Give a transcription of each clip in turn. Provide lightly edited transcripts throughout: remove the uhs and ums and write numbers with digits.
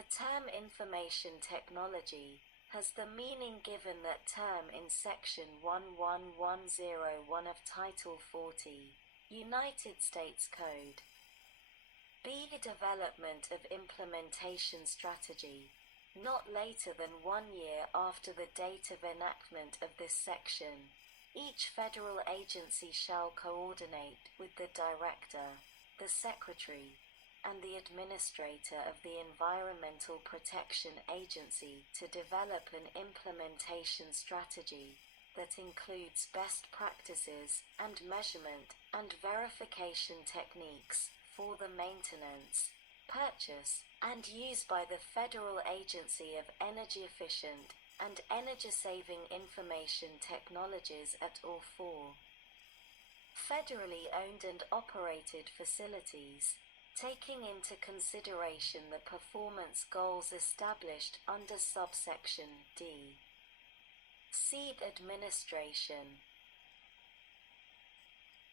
The term information technology has the meaning given that term in Section 11101 of Title 40, United States Code. B. Development of implementation strategy, not later than 1 year after the date of enactment of this section. Each federal agency shall coordinate with the Director, the Secretary, and the Administrator of the Environmental Protection Agency to develop an implementation strategy that includes best practices and measurement and verification techniques for the maintenance, purchase, and use by the Federal Agency of Energy Efficient and Energy-Saving Information Technologies at all 4 federally owned and operated facilities, taking into consideration the performance goals established under subsection D. Seed administration.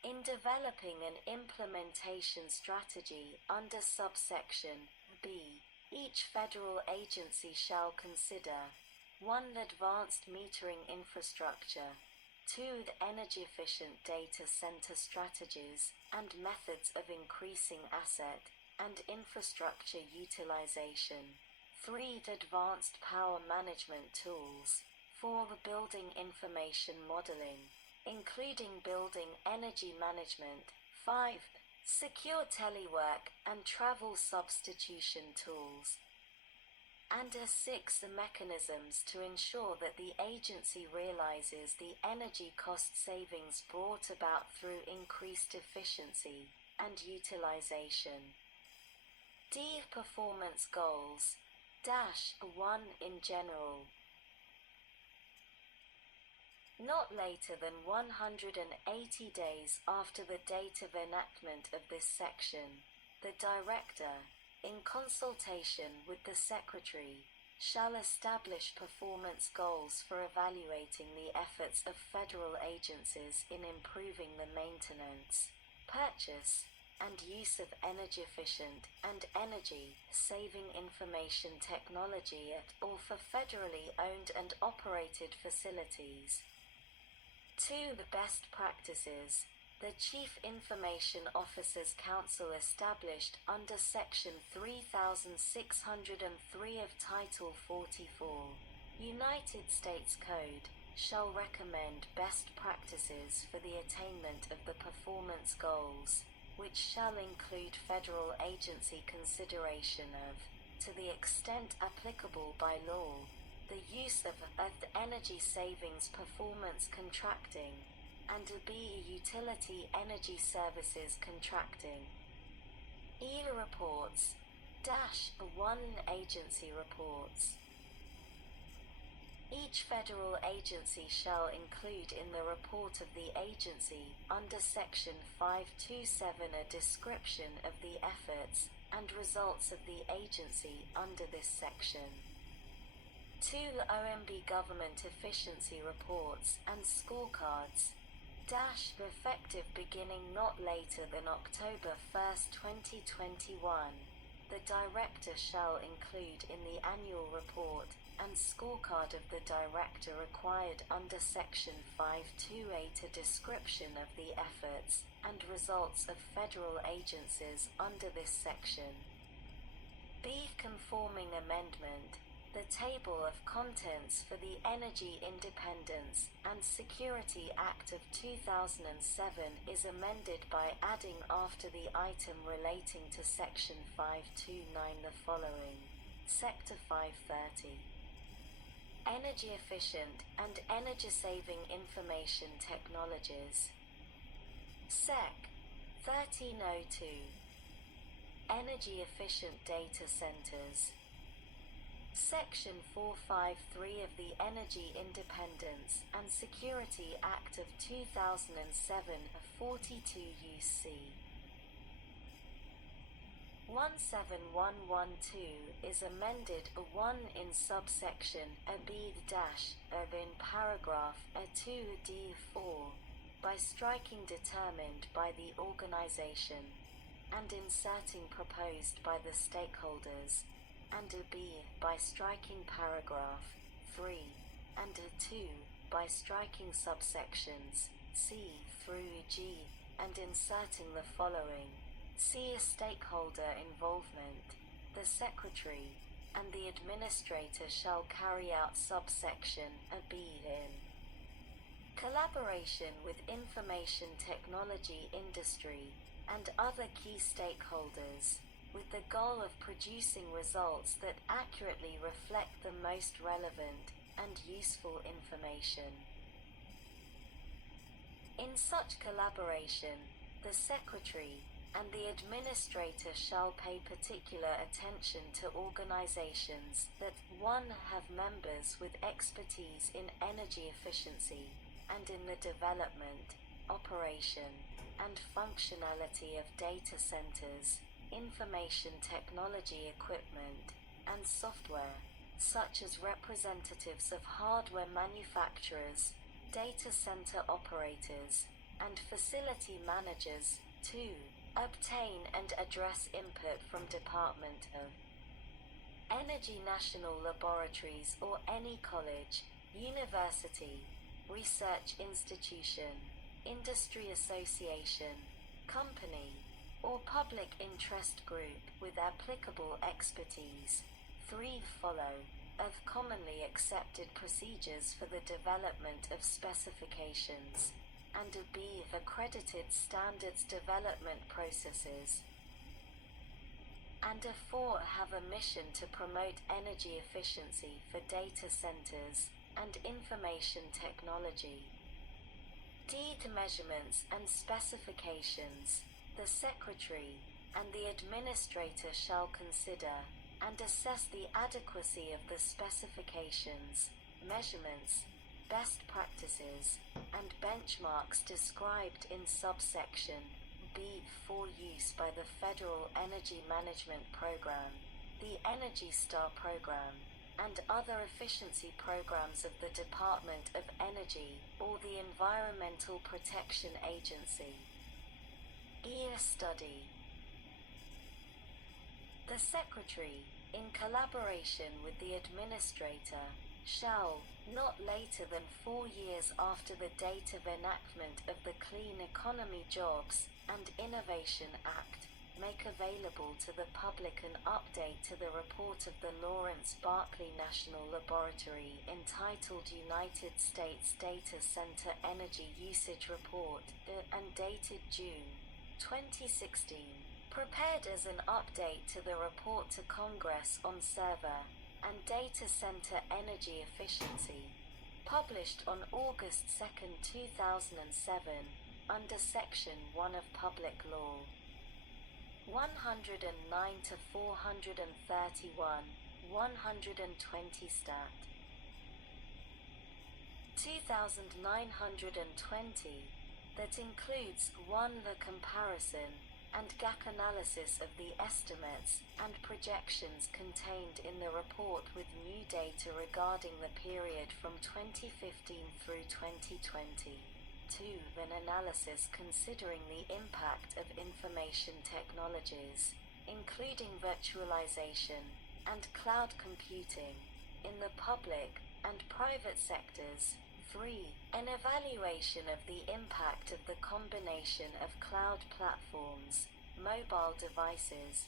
In developing an implementation strategy under subsection B, each federal agency shall consider 1. Advanced metering infrastructure, 2. Energy-efficient data center strategies and methods of increasing asset and infrastructure utilization, 3. Advanced power management tools, 4. Building information modeling, including building energy management, 5. Secure telework and travel substitution tools, and 6. Mechanisms to ensure that the agency realizes the energy cost savings brought about through increased efficiency and utilization. D. Performance goals. 1. In general, not later than 180 days after the date of enactment of this section, the Director, in consultation with the Secretary, shall establish performance goals for evaluating the efforts of federal agencies in improving the maintenance, purchase, and use of energy-efficient and energy-saving information technology at or for federally owned and operated facilities. 2. The best practices. The Chief Information Officers Council established under Section 3603 of Title 44, United States Code, shall recommend best practices for the attainment of the performance goals, which shall include federal agency consideration of, to the extent applicable by law, the use of energy savings performance contracting, and B. Utility energy services contracting. E. Reports. 1. Agency reports. Each federal agency shall include in the report of the agency under Section 527 a description of the efforts and results of the agency under this section. 2. OMB government efficiency reports and scorecards. Effective beginning not later than October 1, 2021. The Director shall include in the annual report and scorecard of the Director required under Section 528 a description of the efforts and results of federal agencies under this section. B. Conforming amendment. The Table of Contents for the Energy Independence and Security Act of 2007 is amended by adding after the item relating to Section 529 the following. Sector 530. Energy efficient and energy-saving information technologies. Sec. 1302. Energy efficient data centers. Section 453 of the Energy Independence and Security Act of 2007 of 42 U.C. 17112 is amended a 1 in subsection a b dash of in paragraph a 2 d4 by striking determined by the organization and inserting proposed by the stakeholders and a B by striking paragraph 3, and a 2 by striking subsections C through G and inserting the following. C. Stakeholder involvement. The Secretary and the Administrator shall carry out subsection a B in collaboration with information technology industry and other key stakeholders, with the goal of producing results that accurately reflect the most relevant and useful information. In such collaboration, the Secretary and the Administrator shall pay particular attention to organizations that 1. Have members with expertise in energy efficiency and in the development, operation, and functionality of data centers, information technology equipment, and software, such as representatives of hardware manufacturers, data center operators, and facility managers. 2. Obtain and address input from Department of Energy national laboratories or any college, university, research institution, industry association, company, or public interest group with applicable expertise. 3. Follow of commonly accepted procedures for the development of specifications, and a B of accredited standards development processes. And a 4. Have a mission to promote energy efficiency for data centers and information technology. D. Measurements and specifications. The Secretary and the Administrator shall consider and assess the adequacy of the specifications, measurements, best practices, and benchmarks described in subsection B for use by the Federal Energy Management Program, the Energy Star Program, and other efficiency programs of the Department of Energy or the Environmental Protection Agency. EAR study. The Secretary, in collaboration with the Administrator, shall, not later than 4 years after the date of enactment of the Clean Economy Jobs and Innovation Act, make available to the public an update to the report of the Lawrence Berkeley National Laboratory entitled United States Data Center Energy Usage Report and dated June 2016, prepared as an update to the report to Congress on server and data center energy efficiency, published on August 2, 2007, under Section 1 of Public Law 109 to 431, 120 Stat. 2920, that includes 1. The comparison and gap analysis of the estimates and projections contained in the report with new data regarding the period from 2015 through 2020. 2. An analysis considering the impact of information technologies, including virtualization and cloud computing, in the public and private sectors. 3. An evaluation of the impact of the combination of cloud platforms, mobile devices,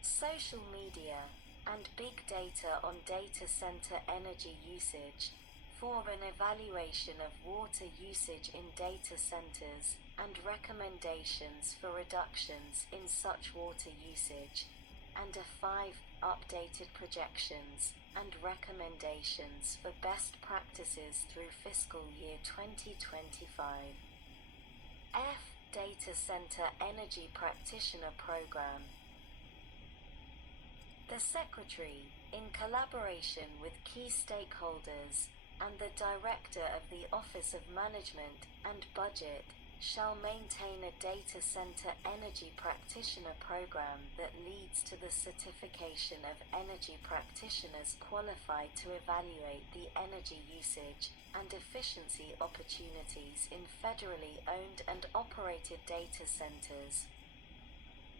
social media, and big data on data center energy usage. 4. An evaluation of water usage in data centers and recommendations for reductions in such water usage. And a 5. Updated projections and recommendations for best practices through fiscal year 2025. F. Data Center Energy Practitioner Program. The Secretary, in collaboration with key stakeholders and the Director of the Office of Management and Budget, shall maintain a data center energy practitioner program that leads to the certification of energy practitioners qualified to evaluate the energy usage and efficiency opportunities in federally owned and operated data centers.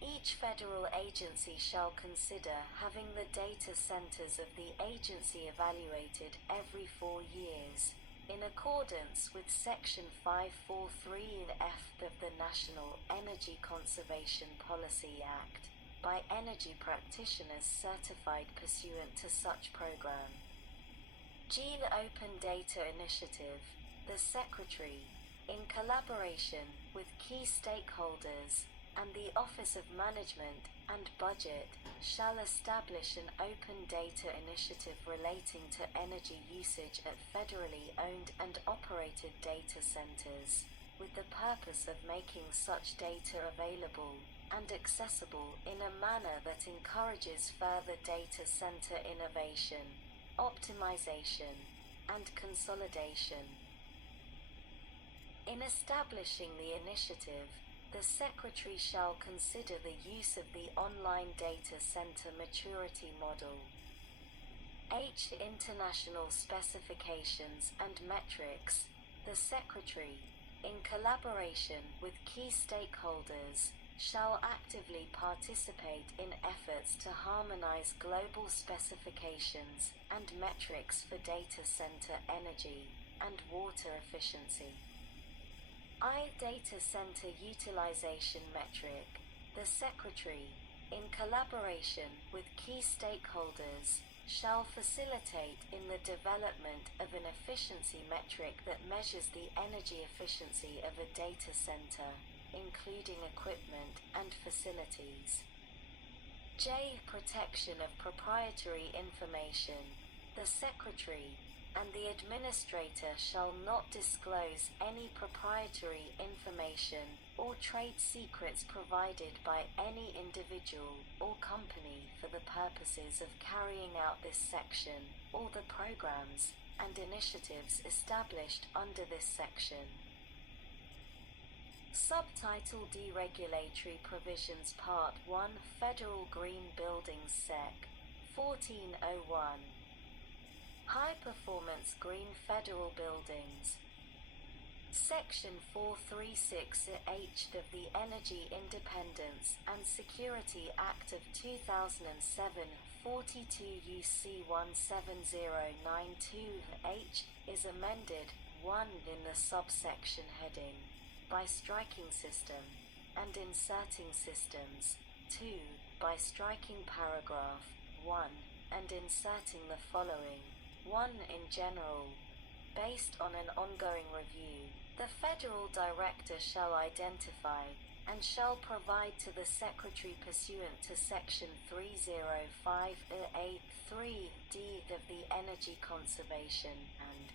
Each federal agency shall consider having the data centers of the agency evaluated every 4 years, in accordance with Section 543(f) of the National Energy Conservation Policy Act, by energy practitioners certified pursuant to such program. G. The Open Data Initiative, the Secretary, in collaboration with key stakeholders, and the Office of Management and Budget, shall establish an open data initiative relating to energy usage at federally owned and operated data centers, with the purpose of making such data available and accessible in a manner that encourages further data center innovation, optimization, and consolidation. In establishing the initiative, the Secretary shall consider the use of the Online Data Center Maturity Model. H. International specifications and metrics. The Secretary, in collaboration with key stakeholders, shall actively participate in efforts to harmonize global specifications and metrics for data center energy and water efficiency. I. Data Center Utilization Metric. The Secretary, in collaboration with key stakeholders, shall facilitate in the development of an efficiency metric that measures the energy efficiency of a data center, including equipment and facilities. J. Protection of proprietary information. The Secretary and the Administrator shall not disclose any proprietary information or trade secrets provided by any individual or company for the purposes of carrying out this section, or the programs and initiatives established under this section. Subtitle Deregulatory Provisions Part 1 Federal Green Buildings Sec. 1401. High-performance green federal buildings. Section 436H of the Energy Independence and Security Act of 2007, 42 U.C. 17092H, is amended, 1. In the subsection heading, by striking system, and inserting systems, 2. By striking paragraph 1, and inserting the following. 1. In general, based on an ongoing review, the Federal Director shall identify and shall provide to the Secretary pursuant to Section 305A(3)(d) of the Energy Conservation and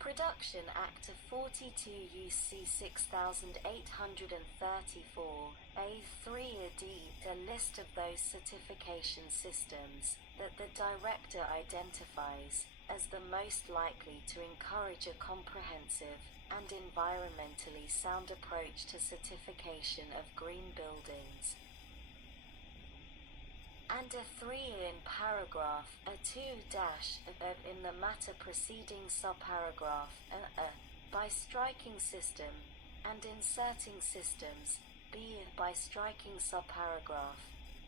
Production Act of 42 U.C. 6834A(3)(d) a list of those certification systems that the Director identifies as the most likely to encourage a comprehensive and environmentally sound approach to certification of green buildings. And a 3 in paragraph a 2 in the matter preceding subparagraph by striking system and inserting systems, b by striking subparagraph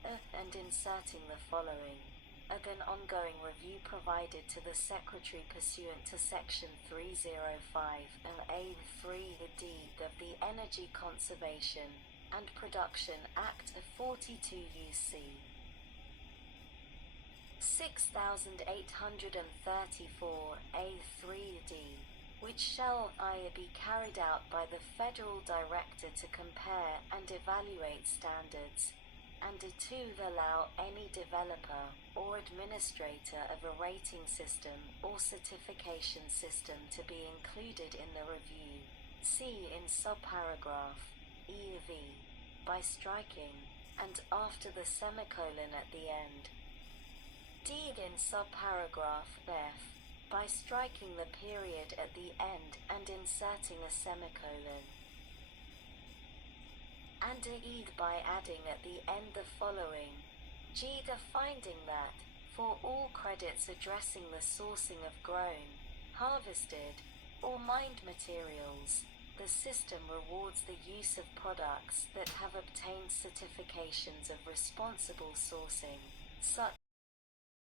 and inserting the following. Of an ongoing review provided to the Secretary pursuant to Section 305A(3)(d) of the Energy Conservation and Production Act of 42 U.C. 6834A(3)(d), which shall be carried out by the Federal Director to compare and evaluate standards, and to allow any developer or administrator of a rating system or certification system to be included in the review. See in subparagraph EV, by striking, and after the semicolon at the end. D in subparagraph F, by striking the period at the end and inserting a semicolon. And E by adding at the end the following. G the finding that, for all credits addressing the sourcing of grown, harvested, or mined materials, The system rewards the use of products that have obtained certifications of responsible sourcing, such